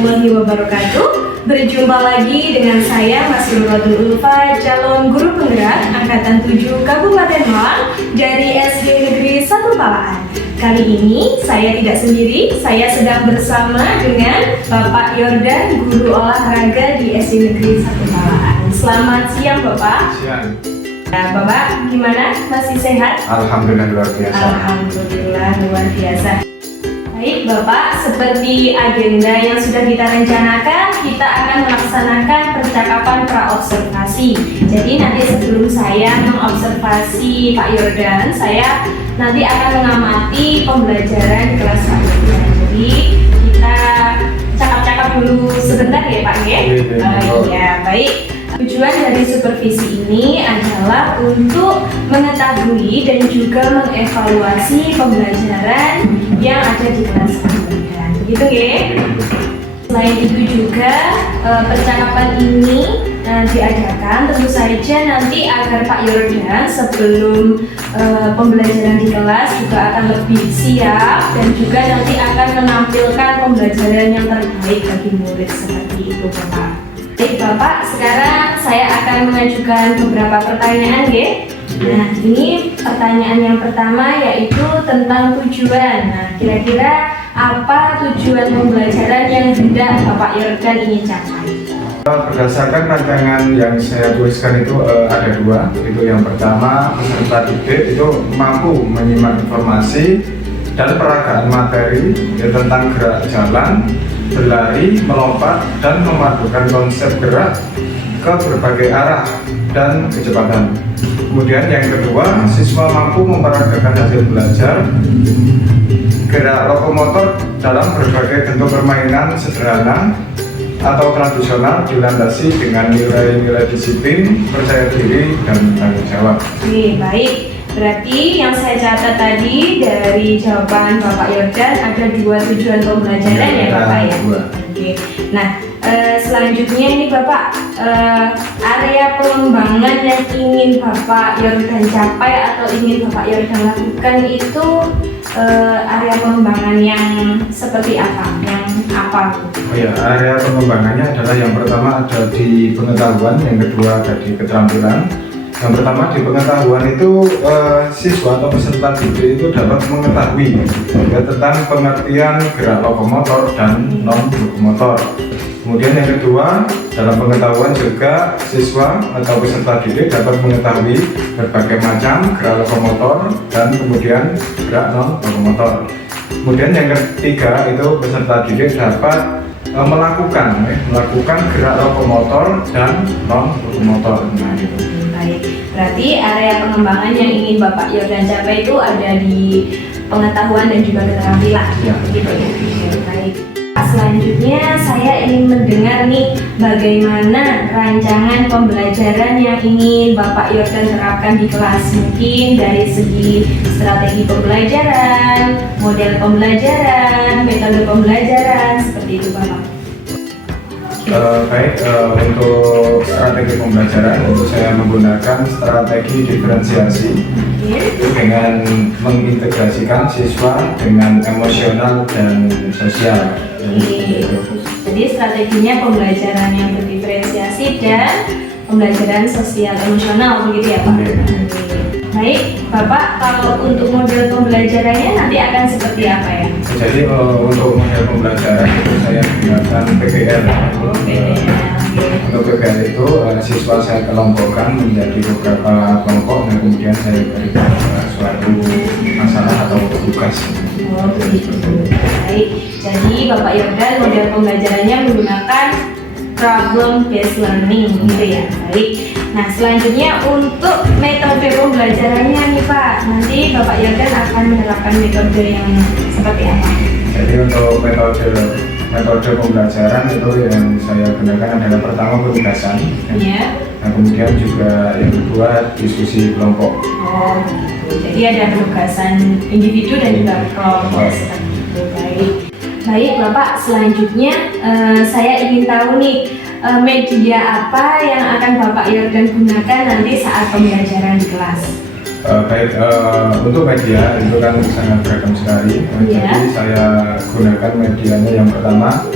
warahmatullahi wabarakatuh. Berjumpa lagi dengan saya Mas Nurul Ulfa, calon guru penggerak Angkatan 7 Kabupaten Malang dari SD Negeri 1 Palaan. Kali ini saya tidak sendiri, saya sedang bersama dengan Bapak Yordan, guru olahraga di SD Negeri 1 Palaan. Selamat siang Bapak. Siang. Nah, Bapak gimana? Masih sehat? Alhamdulillah luar biasa. Alhamdulillah luar biasa. Baik Bapak, seperti agenda yang sudah kita rencanakan, kita akan melaksanakan percakapan praobservasi. Jadi nanti sebelum saya mengobservasi Pak Yordan, saya nanti akan mengamati pembelajaran di kelas 1. Jadi kita cakap-cakap dulu sebentar ya Pak ya? Ya, baik. Tujuan dari supervisi ini adalah untuk mengetahui dan juga mengevaluasi pembelajaran yang ada di kelas kalian. Begitu ya? Selain itu juga percakapan ini diadakan tentu saja nanti agar Pak Yordan sebelum pembelajaran di kelas juga akan lebih siap dan juga nanti akan menampilkan pembelajaran yang terbaik bagi murid seperti itu Bapak. Baik Bapak, sekarang saya akan mengajukan beberapa pertanyaan ya. Nah, ini pertanyaan yang pertama yaitu tentang tujuan. Nah, kira-kira apa tujuan pembelajaran yang hendak Bapak Yordan ingin capai? Berdasarkan rancangan yang saya tuliskan itu ada dua. Itu yang pertama, peserta didik itu mampu menyimak informasi dan peragaan materi tentang gerak jalan, berlari, melompat, dan memadukan konsep gerak ke berbagai arah dan kecepatan. Kemudian yang kedua, siswa mampu memperagakan hasil belajar gerak lokomotor dalam berbagai bentuk permainan sederhana atau tradisional dilandasi dengan nilai-nilai disiplin, percaya diri, dan tanggung jawab. Oke, baik. Berarti yang saya catat tadi dari jawaban Bapak Yordan ada dua tujuan pembelajaran ya Bapak ya? Oke. Nah, selanjutnya ini Bapak, area pengembangan yang ingin Bapak Yordan capai atau ingin Bapak Yordan lakukan itu area pengembangan yang seperti apa? Yang apa? Oh ya, area pengembangannya adalah yang pertama ada di pengetahuan, yang kedua ada di keterampilan. Yang pertama di pengetahuan itu siswa atau peserta didik itu dapat mengetahui tentang pengertian gerak lokomotor dan non-lokomotor. Kemudian yang kedua, dalam pengetahuan juga siswa atau peserta didik dapat mengetahui berbagai macam gerak lokomotor dan kemudian gerak non-lokomotor. Kemudian yang ketiga itu peserta didik dapat melakukan gerak lokomotor dan non-lokomotor. Nah, gitu. Baik, berarti area pengembangan yang ingin Bapak Yordan capai itu ada di pengetahuan dan juga keterampilan. Ya. Gitu ya. Baik. Selanjutnya saya ingin mendengar nih bagaimana rancangan pembelajaran yang ingin Bapak Yordan terapkan di kelas. Mungkin dari segi strategi pembelajaran, model pembelajaran, metode pembelajaran, seperti itu Bapak. Baik, untuk strategi pembelajaran itu saya menggunakan strategi diferensiasi dengan mengintegrasikan siswa dengan emosional dan sosial. Jadi strateginya pembelajaran yang berdiferensiasi dan pembelajaran sosial emosional begitu ya Pak? Baik, Bapak, kalau untuk model pembelajarannya nanti akan seperti apa ya? Jadi untuk model pembelajaran itu saya gunakan PBL. Untuk PBL itu siswa saya kelompokkan menjadi beberapa kelompok dan kemudian saya berikan suatu masalah atau tugas. Oh begitu. Baik, jadi Bapak Yordan model pembelajarannya menggunakan problem based learning gitu ya. Baik. Nah, selanjutnya untuk metode pembelajarannya nih Pak, nanti Bapak Yordan akan menerapkan metode yang seperti apa? Jadi untuk metode pembelajaran itu yang saya gunakan adalah pertama penugasan, ya. Nah kemudian juga yang kedua diskusi kelompok. Oh, begitu. Jadi ada penugasan individu dan juga kelompok seperti itu. Baik Bapak, selanjutnya saya ingin tahu nih media apa yang akan Bapak Yordan gunakan nanti saat pembelajaran di kelas. Baik, untuk media itu kan sangat beragam sekali. Jadi saya gunakan medianya yang pertama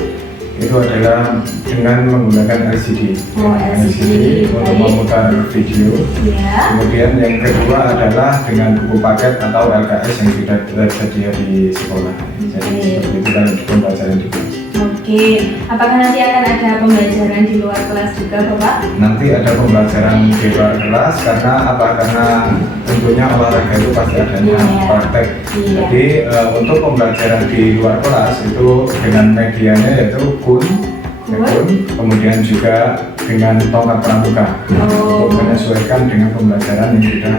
itu adalah dengan menggunakan LCD. Oh, LCD, untuk baik. memutar video. Ya. Kemudian yang kedua adalah dengan buku paket atau LKS yang sudah tersedia di sekolah. Jadi seperti itu kan pembelajaran di kelas. Oke, apakah nanti akan ada pembelajaran di luar kelas juga, Bapak? Nanti ada pembelajaran di luar kelas karena apa? Karena tentunya olahraga itu pasti adanya Iya. praktek. Iya. Jadi untuk pembelajaran di luar kelas itu dengan medianya yaitu kun, kemudian juga dengan tongkat pramuka Oh. untuk menyesuaikan dengan pembelajaran yang sudah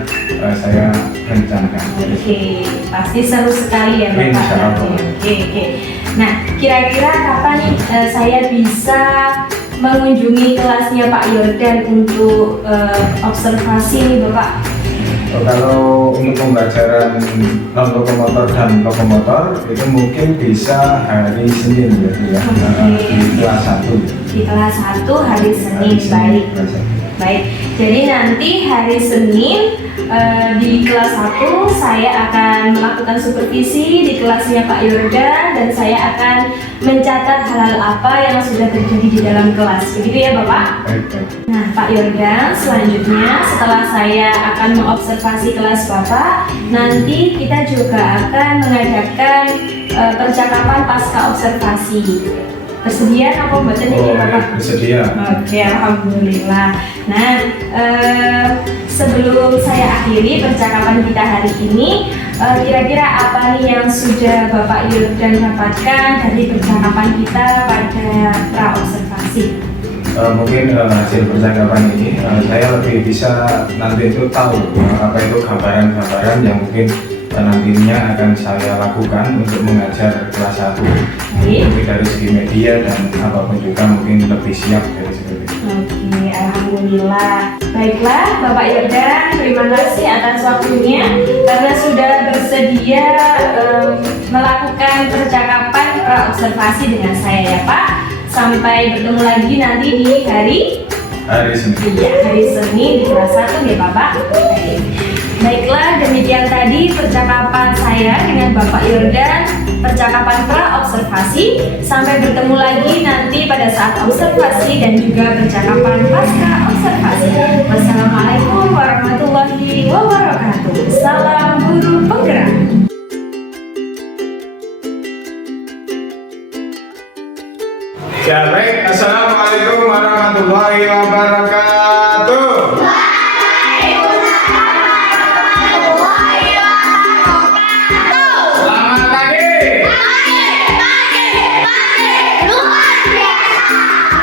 saya rencanakan. Oke, pasti seru sekali ya Bapak. Insya Allah. Oke. Nah, kira-kira kapan nih saya bisa mengunjungi kelasnya Pak Yordan untuk observasi nih Bapak? Kalau untuk pembelajaran non lokomotor dan lokomotor itu mungkin bisa hari Senin ya, Oke. di kelas 1. Di kelas 1 hari Senin, baik. kelas 1. Baik, jadi nanti hari Senin di kelas 1 saya akan melakukan supervisi di kelasnya Pak Yordan dan saya akan mencatat hal-hal apa yang sudah terjadi di dalam kelas. Begitu ya Bapak? Baik. Nah Pak Yordan, selanjutnya setelah saya akan mengobservasi kelas Bapak, nanti kita juga akan mengadakan percakapan pasca observasi. Bersedia apa mboten iki Bapak? Bersedia. Oke, alhamdulillah. Nah, sebelum saya akhiri percakapan kita hari ini, kira-kira apa nih yang sudah Bapak Yordan dapatkan dari percakapan kita pada pra-observasi? Mungkin hasil percakapan ini saya lebih bisa nanti itu tahu apa itu gambaran-gambaran yang mungkin nantinya akan saya lakukan untuk mengajar kelas 1. Baik. Mungkin dari segi media dan apapun juga mungkin lebih siap dari seperti itu. Oke, alhamdulillah. Baiklah, Bapak Yordan, terima kasih atas waktunya karena sudah bersedia melakukan percakapan pra-observasi dengan saya ya Pak. Sampai bertemu lagi nanti di hari Senin. Iya, hari Senin di kelas 1 ya Bapak. Baik. Baiklah, demikian tadi percakapan saya dengan Bapak Yordan, percakapan pra-observasi. Sampai bertemu lagi nanti pada saat observasi dan juga percakapan pasca observasi. Wassalamualaikum warahmatullahi wabarakatuh. Salam guru penggerak. Ya baik, assalamualaikum warahmatullahi wabarakatuh. Selamat pagi.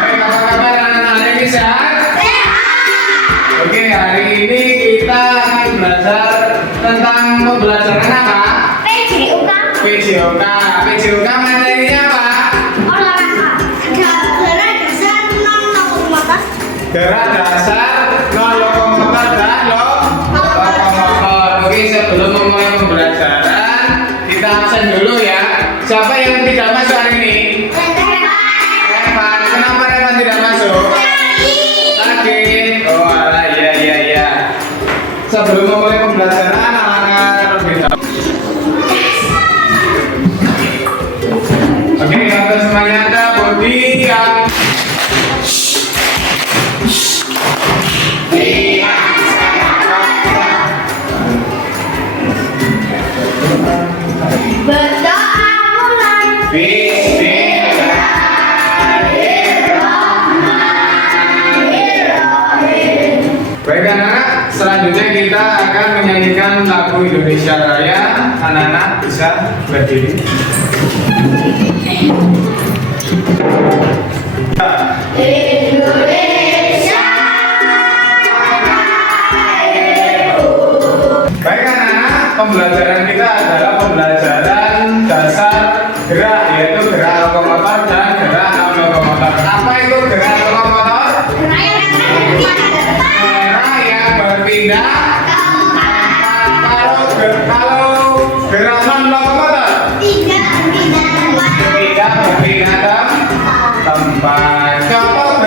Baik, apa kabar anak-anak hari ini sehat? Oke, hari ini kita akan belajar tentang pembelajaran apa? PJOK. PJOK materinya apa? Gerak dasar, non lokomotor dan lokomotor. Oke, sebelum memulai pembelajaran, kita absen dulu ya. Siapa yang tidak masuk hari ini? Revan. Kenapa Revan tidak masuk? Sakit. Oh, alah, iya. Sebelum memulai pembelajaran, anak-anak terlebih dahulu. Oke, untuk semuanya ada body yang Baik anak-anak, selanjutnya kita akan menyanyikan lagu Indonesia Raya. Anak-anak bisa berdiri. Baik anak-anak, pembelajaran kita adalah pembelajaran dasar gerak, yaitu gerak lokomotor dan gerak non lokomotor. Apa itu gerak lokomotor? Gerak yang berpindah. Kalau gerak non lokomotor tidak berpindah tempat. Contoh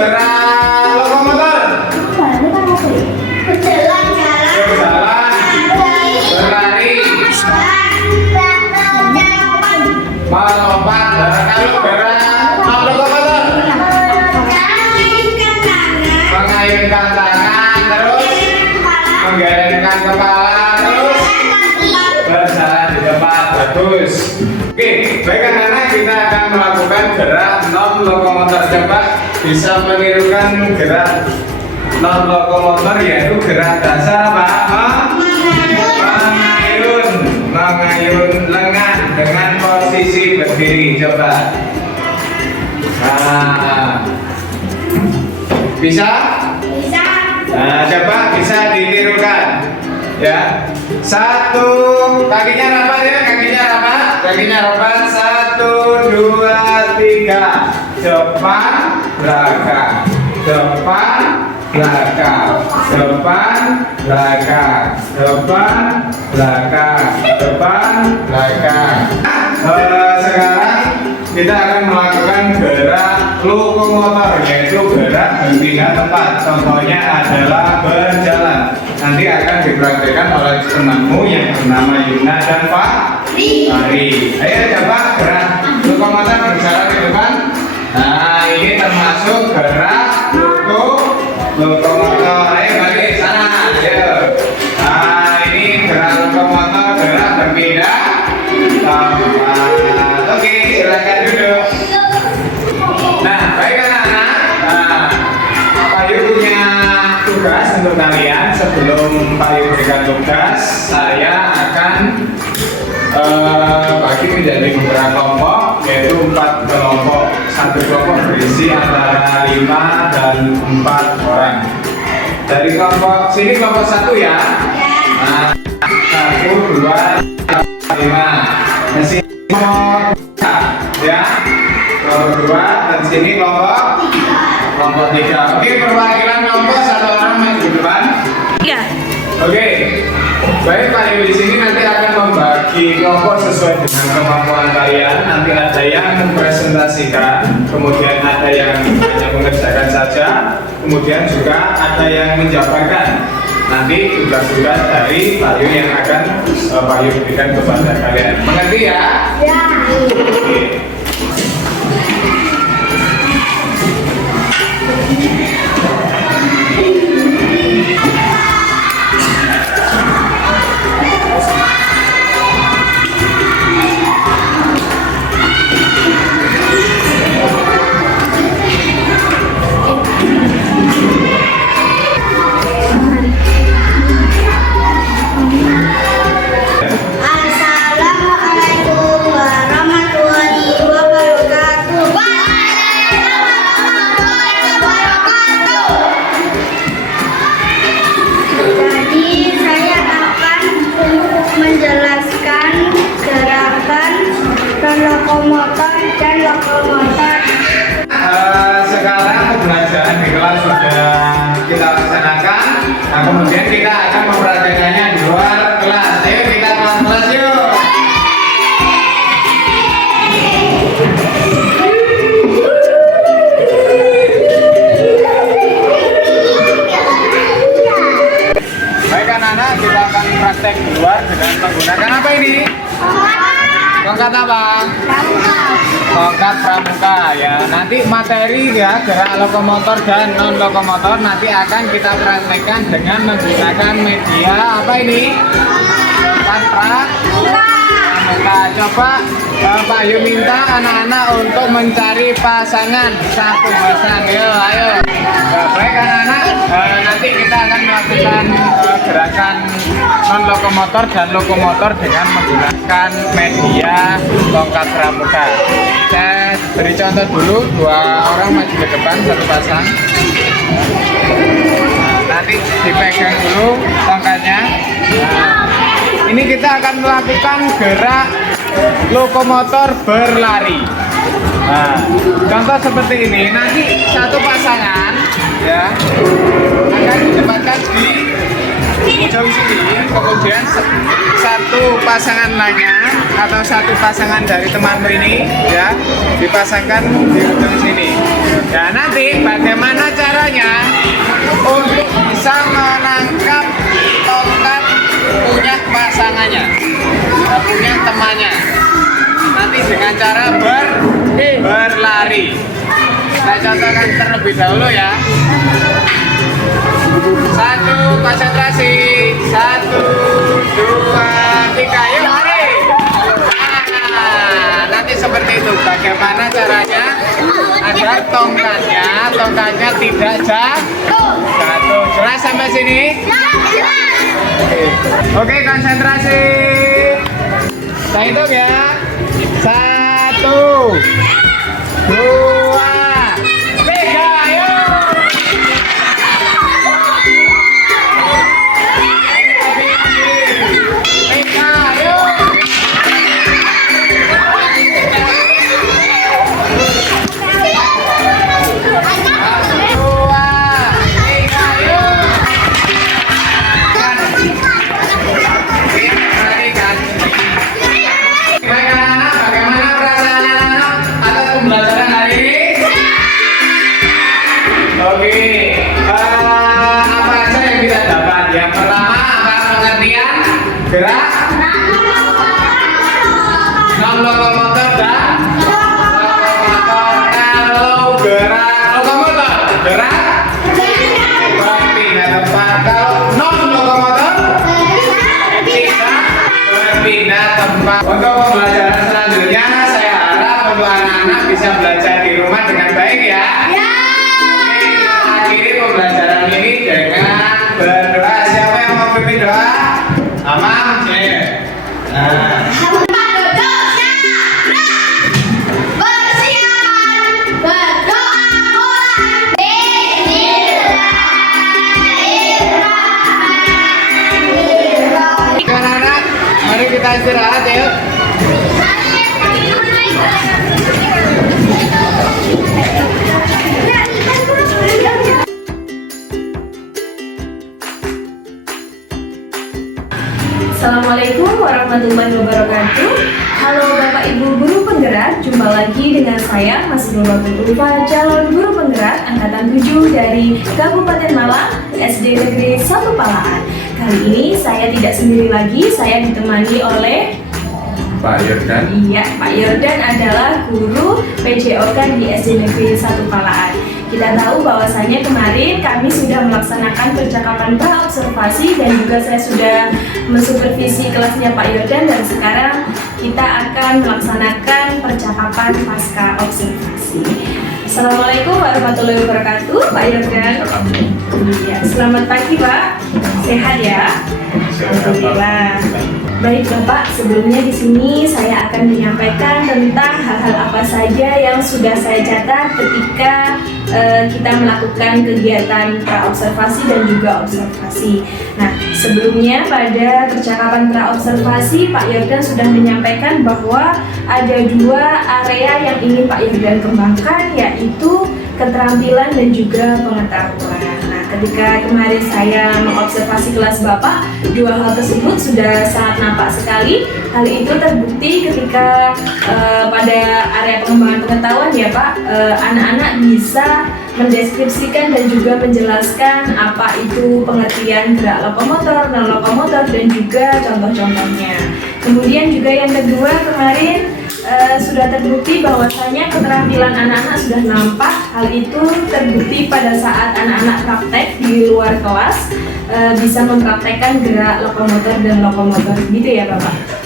mengayunkan tangan, terus menggelengkan kepala, terus berjalan di depan. Bagus. Oke, baik anak-anak, kita akan melakukan gerak non lokomotor. Coba bisa menirukan gerak non lokomotor, yaitu gerak dasar apa? Mengayun lengan dengan posisi berdiri. Coba. Nah, bisa? Nah, coba bisa ditirukan. Ya, satu, kakinya rapat ya, kakinya rapat, kakinya rapat. 1, 2, 3, depan, belakang, depan, belakang, depan, belakang, depan, belakang, depan, belakang. Sekarang kita akan melakukan gerak lokomotor, yaitu gerak berpindah tempat. Contohnya adalah berjalan. Nanti akan dipraktikkan oleh temanmu yang bernama Yuna dan Pak Ari. Ayo coba gerak lokomotor berjalan di depan. Nah, ini termasuk gerak lokomotor. Ayo balik sana. Ayo. Nah, ini gerak lokomotor, gerak berpindah tempat. Oke, silakan duduk. Nah, baik anak-anak. Pak Yu punya tugas untuk kalian. Sebelum Pak Yu berikan tugas, saya akan bagi menjadi beberapa kelompok, yaitu 4 kelompok. Satu kelompok berisi antara 5 dan 4 orang. Dari kelompok sini, kelompok 1 ya. Nah, 1, 2, 5. Di sini kelompok 3 ya. Kelompok 2 dan sini kelompok 3. Oke, perwakilan kelompok 1 orang maju ke depan. Iya. Oke. Baik, Pak Yu di sini nanti akan membagi kelompok sesuai dengan kemampuan kalian. Nanti ada yang mempresentasikan, kemudian ada yang hanya mengerjakan saja, kemudian juga ada yang menjabarkan. Nanti tugas-tugas dari Pak Yu yang akan Pak Yu berikan kepada kalian. Mengerti ya? Ya. Oke. Assalamualaikum warahmatullahi wabarakatuh. Jadi saya akan menjelaskan gerakan lokomotor dan lokomotor. Sekarang pembelajaran di kelas sudah kita laksanakan. Nah, kemudian kita akan mempraktekannya di luar kelas. Ayo kita kelas-kelas yuk. Baik anak-anak, kita akan praktek di luar dengan menggunakan apa ini? Tongkat apa? Tongkat pramuka ya. Nanti materi ya, gerak lokomotor dan non lokomotor nanti akan kita praktekkan dengan menggunakan media apa ini? Tongkat pramuka. Coba Pak Yu minta anak-anak untuk mencari pasangan satu pasang. Yo, ayo. Baik anak-anak, nanti kita akan melakukan gerakan non lokomotor dan lokomotor dengan menggunakan media tongkat pramuka. Saya beri contoh dulu, 2 orang maju ke depan, satu pasang. Nanti dipegang dulu tongkatnya. Ini kita akan melakukan gerak lokomotor berlari. Nah, contoh seperti ini. Nanti satu pasangan ya akan ditempatkan di ujung sini, kemudian satu pasangan lainnya atau satu pasangan dari temanmu ini ya dipasangkan di ujung sini. Dan nanti bagaimana caranya untuk bisa menangkap tongkat punya pasangannya, punya temannya, nanti dengan cara berlari. Saya contohkan terlebih dahulu ya. tidak jatuh. Jelas sampai sini? Oke, konsentrasi. Saya hitung ya. 1, 2, 3, ayo. Gerak non lokomotor dan lokomotor. Kalau gerak lokomotor gerak berpindah tempat. Kalau non lokomotor tidak berpindah tempat. Untuk pembelajaran selanjutnya saya harap untuk anak-anak bisa belajar di rumah dengan baik ya. Kita akhiri pembelajaran ini dengan berdoa. Siapa yang mau pimpin doa? Amang, nah. Anak-anak, mari kita istirahat yuk. Assalamualaikum warahmatullahi wabarakatuh. Halo Bapak Ibu Guru Penggerak, jumpa lagi dengan saya Mas Nurul Ulfa, calon guru penggerak angkatan 7 dari Kabupaten Malang, SD Negeri 1 Palaan. Kali ini saya tidak sendiri lagi, saya ditemani oleh Pak Yordan. Iya, Pak Yordan adalah guru PJOK di SD Negeri 1 Palaan. Kita tahu bahwasanya kemarin kami sudah melaksanakan percakapan pra-observasi dan juga saya sudah mensupervisi kelasnya Pak Yordan, dan sekarang kita akan melaksanakan percakapan pasca observasi. Assalamualaikum warahmatullahi wabarakatuh, Pak Yordan. Iya, selamat pagi Pak. Sehat ya? Alhamdulillah. Baik Bapak, sebelumnya di sini saya akan menyampaikan tentang hal-hal apa saja yang sudah saya catat ketika kita melakukan kegiatan pra-observasi dan juga observasi. Nah, sebelumnya pada percakapan pra-observasi Pak Yordan sudah menyampaikan bahwa ada 2 area yang ingin Pak Yordan kembangkan, yaitu keterampilan dan juga pengetahuan. Nah, ketika kemarin saya mengobservasi kelas Bapak, 2 hal tersebut sudah sangat nampak sekali. Hal itu terbukti ketika pada area pengembangan pengetahuan ya Pak, anak-anak bisa mendeskripsikan dan juga menjelaskan apa itu pengertian gerak lokomotor, non lokomotor, dan juga contoh-contohnya. Kemudian juga yang kedua, kemarin sudah terbukti bahwasanya keterampilan anak-anak sudah nampak. Hal itu terbukti pada saat anak-anak praktek di luar kelas bisa mempraktekkan gerak lokomotor dan lokomotor, gitu ya Bapak.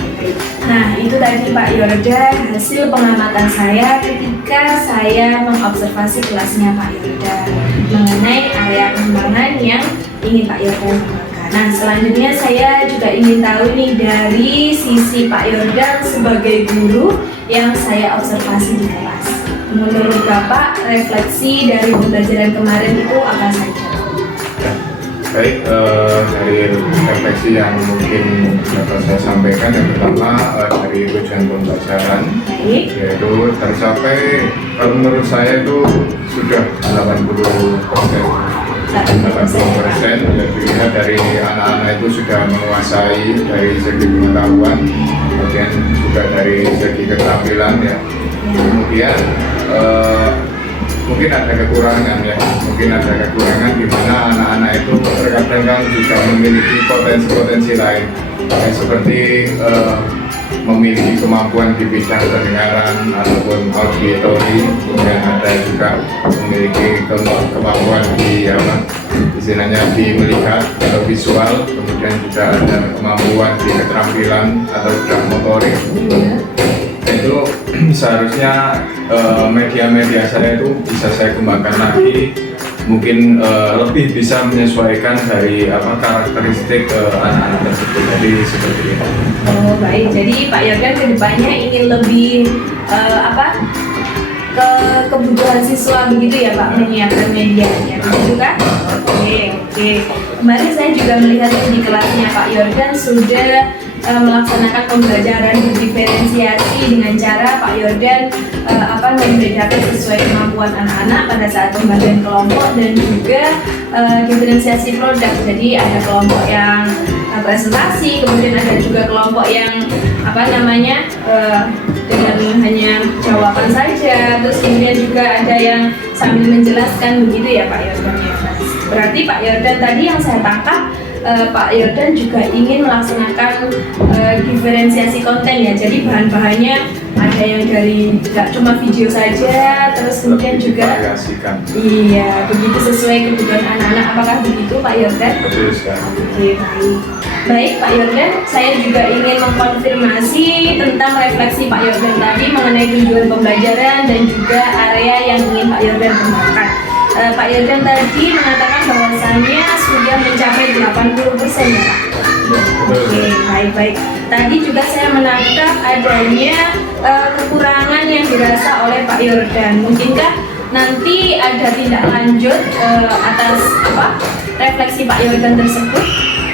Nah, itu tadi Pak Yordan hasil pengamatan saya ketika saya mengobservasi kelasnya Pak Yordan mengenai area pengembangan yang ingin Pak Yordan kembangkan. Nah, selanjutnya saya juga ingin tahu nih dari sisi Pak Yordan sebagai guru yang saya observasi di kelas. Menurut Bapak, refleksi dari pembelajaran kemarin itu apa saja? Baik, dari refleksi yang mungkin dapat saya sampaikan, yang pertama dari tujuan pembelajaran, yaitu tercapai menurut saya itu sudah 80%. 80%, dan dilihat dari anak-anak itu sudah menguasai dari segi pengetahuan, kemudian juga dari segi keterampilan ya. Kemudian mungkin ada kekurangan ya, di mana anak-anak itu terkadang kan juga memiliki potensi-potensi lain, seperti memiliki kemampuan di bidang pendengaran ataupun auditori, kemudian ada juga memiliki kemampuan di istilahnya di melihat atau visual, kemudian juga ada kemampuan di keterampilan atau gerak motorik. Itu seharusnya media-media saya itu bisa saya kembangkan lagi mungkin lebih bisa menyesuaikan dari karakteristik anak-anak tersebut. Jadi seperti itu. Oh baik, jadi Pak Yordan kedepannya ingin lebih ke kebutuhan siswa begitu ya Pak, menyiapkan medianya, begitu kan? Oke. Kemarin saya juga melihat di kelasnya Pak Yordan sudah melaksanakan pembelajaran diferensiasi dengan cara Pak Yordan membedakan sesuai kemampuan anak-anak pada saat pembagian kelompok dan juga diferensiasi produk. Jadi ada kelompok yang presentasi, kemudian ada juga kelompok yang dengan hanya jawaban saja, terus kemudian juga ada yang sambil menjelaskan begitu ya Pak Yordan ya. Berarti Pak Yordan tadi yang saya tangkap Pak Yordan juga ingin melaksanakan diferensiasi konten ya. Jadi bahan-bahannya ada yang dari nggak cuma video saja, terus kemudian juga variasikan. Iya, begitu sesuai kebutuhan anak-anak. Apakah begitu Pak Yordan? Betul sekali. Oke, baik. Baik Pak Yordan, saya juga ingin mengkonfirmasi tentang refleksi Pak Yordan tadi mengenai tujuan pembelajaran dan juga area yang ingin Pak Yordan kembangkan. Pak Yordan tadi mengatakan bahwasannya sudah mencapai 80% ya Pak? Oke, baik. Tadi juga saya menangkap adanya kekurangan yang dirasa oleh Pak Yordan. Mungkinkah nanti ada tindak lanjut atas refleksi Pak Yordan tersebut?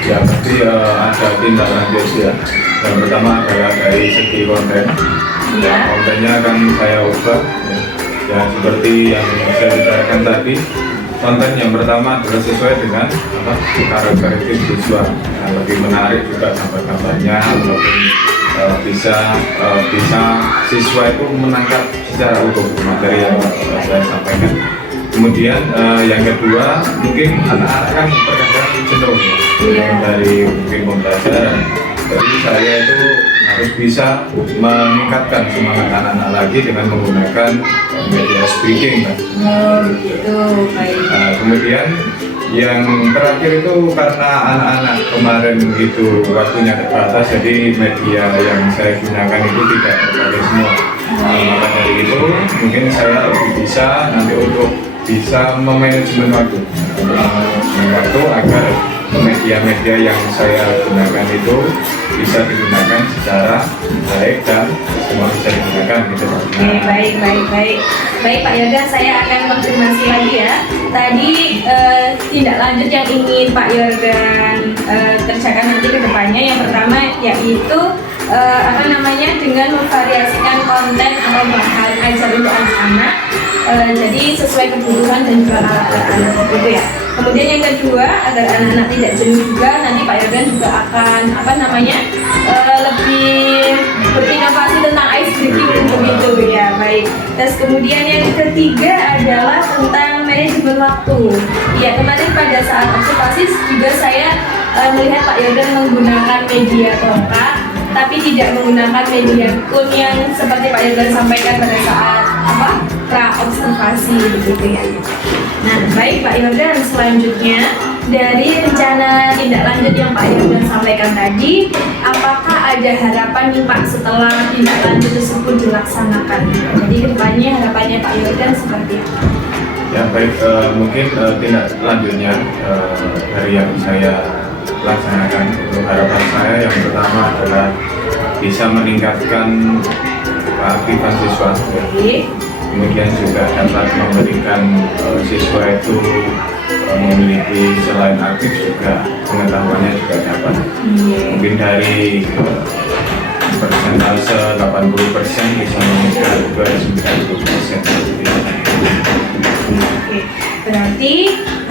Ya, pasti ada tindak lanjut ya. Yang pertama adalah dari segi konten. Ya. Kontennya akan saya ubah. Ya, seperti yang saya bicarakan tadi, konten yang pertama adalah sesuai dengan karakteristik siswa. Lebih menarik juga gambar-gambarnya, walaupun bisa siswa itu menangkap secara utuh materi yang saya sampaikan. Kemudian yang kedua, mungkin anak-anak kan terkadang jenuh dari mungkin pembelajaran. Jadi saya itu harus bisa meningkatkan semangat anak-anak lagi dengan menggunakan media speaking kan. Oh gitu, baik. Nah, kemudian yang terakhir itu karena anak-anak kemarin itu waktunya terbatas, jadi media yang saya gunakan itu tidak terpakai semua. Maka dari itu mungkin saya lebih bisa nanti untuk bisa memanajemen waktu agar media-media yang saya gunakan itu bisa digunakan secara baik dan semua bisa digunakan gitu. Oke, baik Pak Yordan, saya akan konfirmasi lagi ya. Tadi tindak lanjut yang ingin Pak Yordan kerjakan nanti ke depannya, yang pertama yaitu dengan memvariasikan konten atau bahan ajar untuk anak-anak, jadi sesuai kebutuhan dan juga anak-anak gitu ya. Kemudian yang kedua, agar anak-anak tidak jenuh juga, nanti Pak Yordan juga akan lebih berinovasi tentang ice breaking begitu ya. Baik. Terus kemudian yang ketiga adalah tentang manajemen waktu. Ya, kemarin pada saat observasi juga saya melihat Pak Yordan menggunakan media tongkat, tapi tidak menggunakan media kun yang seperti Pak Yordan sampaikan pada saat pra-observasi begitu ya. Nah, baik Pak Yordan, selanjutnya dari rencana tindak lanjut yang Pak Yordan sampaikan tadi, apakah ada harapan nih Pak setelah tindak lanjut tersebut dilaksanakan? Jadi kedepannya harapannya Pak Yordan seperti apa? Ya baik, mungkin tindak lanjutnya dari yang saya laksanakan itu, harapan saya yang pertama adalah bisa meningkatkan keaktifan siswa. Kemudian juga dapat memberikan siswa itu memiliki selain aktif juga pengetahuannya juga dapat. Mungkin dari persentase 80% bisa meningkat ke 90%. Oke, berarti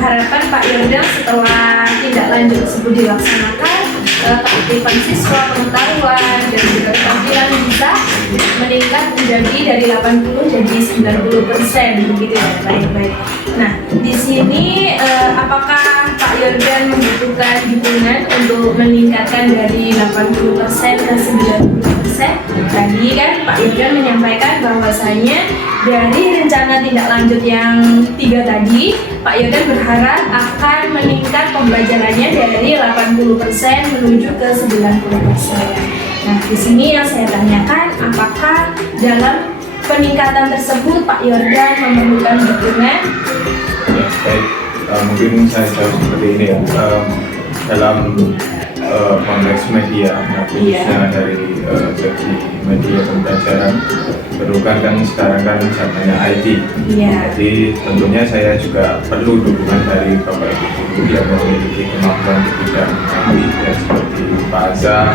harapan Pak Yordan setelah tindak lanjut tersebut dilaksanakan, keaktifan siswa, pengetahuan dan juga keterampilan bisa meningkat menjadi dari 80 jadi 90% begitu ya. Baik. Nah, di sini apakah Pak Yordan membutuhkan dukungan untuk meningkatkan dari 80% ke 90%? Tadi kan Pak Yordan menyampaikan bahwasanya dari rencana tindak lanjut yang 3 tadi, Pak Yordan berharap akan meningkat pembelajarannya dari 80% menuju ke 90%. Nah, di sini yang saya tanyakan, apakah dalam peningkatan tersebut Pak Yordan memerlukan dukungan? Baik, mungkin saya jawab seperti ini ya. Dalam konteks media, khususnya dari segi media pembelajaran, perlukan kan sekarang kan zamannya IT. Jadi tentunya saya juga perlu dukungan dari Bapak Ibu guru yang memiliki kemampuan di bidang IT ya, seperti Pak Azam,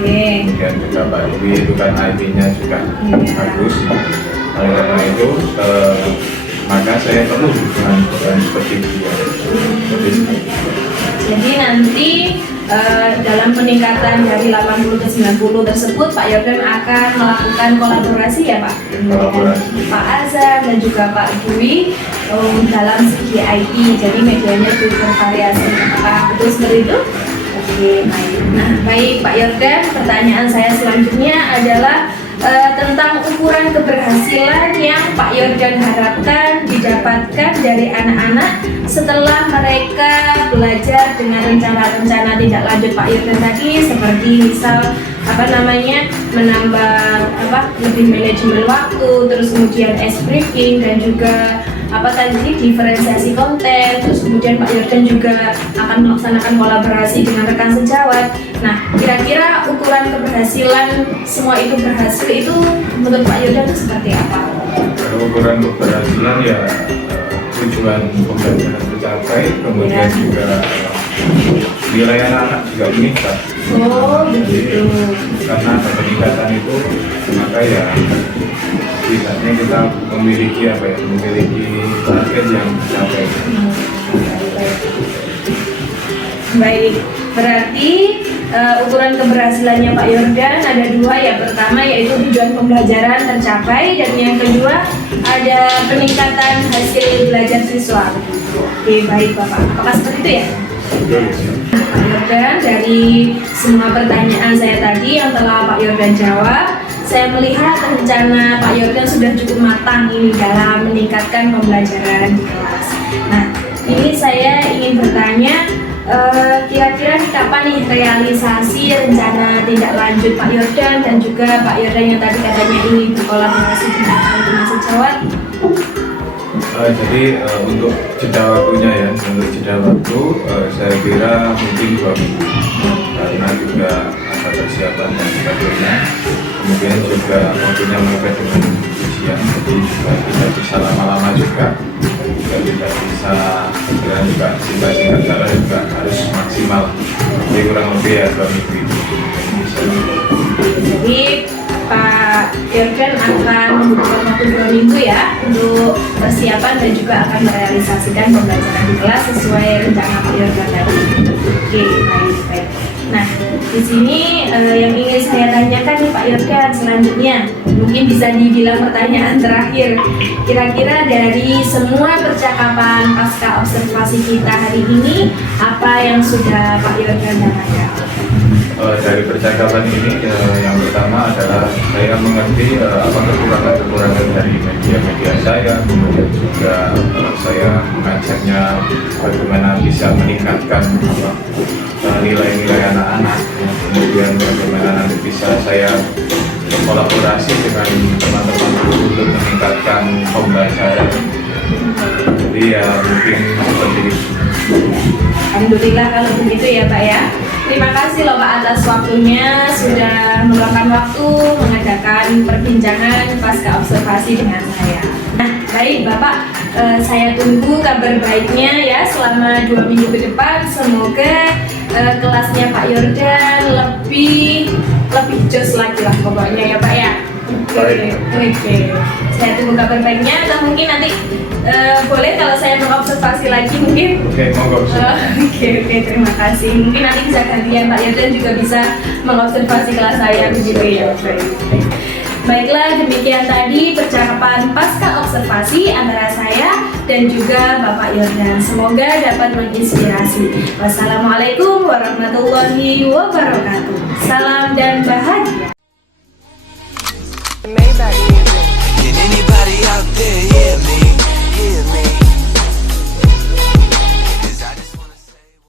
kemudian juga Pak Dewi itu kan IT-nya juga bagus. Oleh karena itu maka saya perlu dukungan seperti dia. Jadi nanti dalam peningkatan dari 80 ke 90 tersebut Pak Yordan akan melakukan kolaborasi ya Pak? Kolaborasi. Pak Azam dan juga Pak Dwi dalam segi IT, jadi medianya itu bervariasi. Apakah betul seperti itu? Oke, baik. Nah, baik Pak Yordan, pertanyaan saya selanjutnya adalah tentang ukuran keberhasilan yang Pak Yordan harapkan didapatkan dari anak-anak setelah mereka belajar dengan rencana-rencana tindak lanjut Pak Yordan tadi, seperti misal menambah lebih manajemen waktu, terus kemudian ice breaking dan juga diferensiasi konten, terus kemudian Pak Yordan juga akan melaksanakan kolaborasi dengan rekan sejawat. Nah, kira-kira ukuran keberhasilan semua itu berhasil itu menurut Pak Yordan itu seperti apa? Kalau ukuran keberhasilan ya tujuan pembelajaran tercapai, kemudian juga nilai anak-anak juga meningkat. Oh, begitu. Karena ada peningkatan itu, maka ya setidaknya kita memiliki target yang tercapai. Baik, berarti ukuran keberhasilannya Pak Yordan ada dua ya. Pertama yaitu tujuan pembelajaran tercapai, dan yang kedua ada peningkatan hasil belajar siswa. Oke, baik Bapak. Apakah seperti itu ya? Pak Yordan, dari semua pertanyaan saya tadi yang telah Pak Yordan jawab, saya melihat rencana Pak Yordan sudah cukup matang ini dalam meningkatkan pembelajaran di kelas. Nah, ini saya ingin bertanya, kira-kira kapan nih realisasi rencana tindak lanjut Pak Yordan dan juga Pak Yordan yang tadi katanya ingin berkolaborasi dengan teman sejawat? Jadi untuk jeda waktunya ya, saya kira mungkin 2 minggu, karena juga ada persiapan dan sebagainya. Kemudian juga waktunya mepet dengan ujian, jadi juga tidak bisa lama-lama juga tidak bisa juga singkat-singkat, karena juga harus maksimal. Jadi kurang lebih ya 2 minggu itu. Jadi Pak Yordan akan membutuhkan waktu 2 minggu ya untuk persiapan dan juga akan merealisasikan pembelajaran di kelas sesuai rencana Pak Yordan tadi. Oke, baik. Nah, di sini yang ingin saya tanyakan nih Pak Yordan selanjutnya, mungkin bisa dibilang pertanyaan terakhir. Kira-kira dari semua percakapan pasca observasi kita hari ini, apa yang sudah Pak Yordan dapatkan? Dari percakapan ini yang pertama adalah saya mengerti apa kekurangan dari media saya, kemudian juga saya mengajaknya bagaimana bisa meningkatkan nilai-nilai anak-anak, kemudian bagaimana nanti bisa saya berkolaborasi dengan teman-teman guru untuk meningkatkan pembelajaran. Jadi ya mungkin seperti itu. Alhamdulillah kalau begitu ya Pak ya. Terima kasih loh Pak atas waktunya, sudah meluangkan waktu mengadakan perbincangan pasca observasi dengan saya. Nah, baik Bapak, saya tunggu kabar baiknya ya selama 2 minggu ke depan. Semoga kelasnya Pak Yordan lebih jos lagi lah pokoknya ya Pak ya. Oke. Saya tunggu kabar baiknya, atau mungkin nanti boleh kalau saya mengobservasi lagi mungkin. Oke, monggo. Oke, terima kasih. Mungkin nanti bisa gantian Pak Yordan juga bisa mengobservasi kelas saya begitu ya. Baiklah, demikian tadi percakapan pasca observasi antara saya dan juga Bapak Yordan. Semoga dapat menginspirasi. Wassalamualaikum warahmatullahi wabarakatuh. Salam dan bahagia.